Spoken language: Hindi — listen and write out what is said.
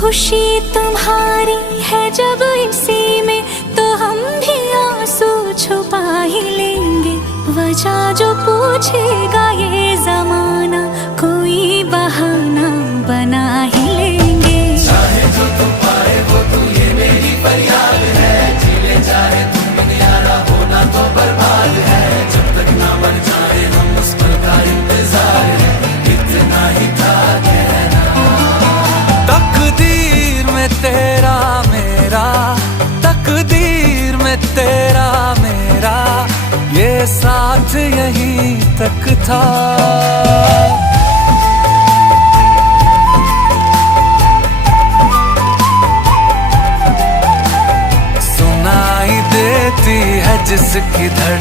खुशी तुम्हारी है जब इसी में, तो हम भी आंसू छुपा ही लेंगे। वजह जो पूछेगा ये जमाना, कोई बहाना बना ही लेंगे। चाहे जो तुम पाए वो तू, ये मेरी फरियाद है। जीले चाहे तुम दुनियारा, होना तो बर्बाद है। जब तक ना मर जाए हम, उस पल का इंतजार है। इतना ही था कहना। तकदीर में तेरा मेरा, तकदीर में तेरा मेरा, ये साथ यहीं तक था। सुनाई देती है जिसकी धड़कन,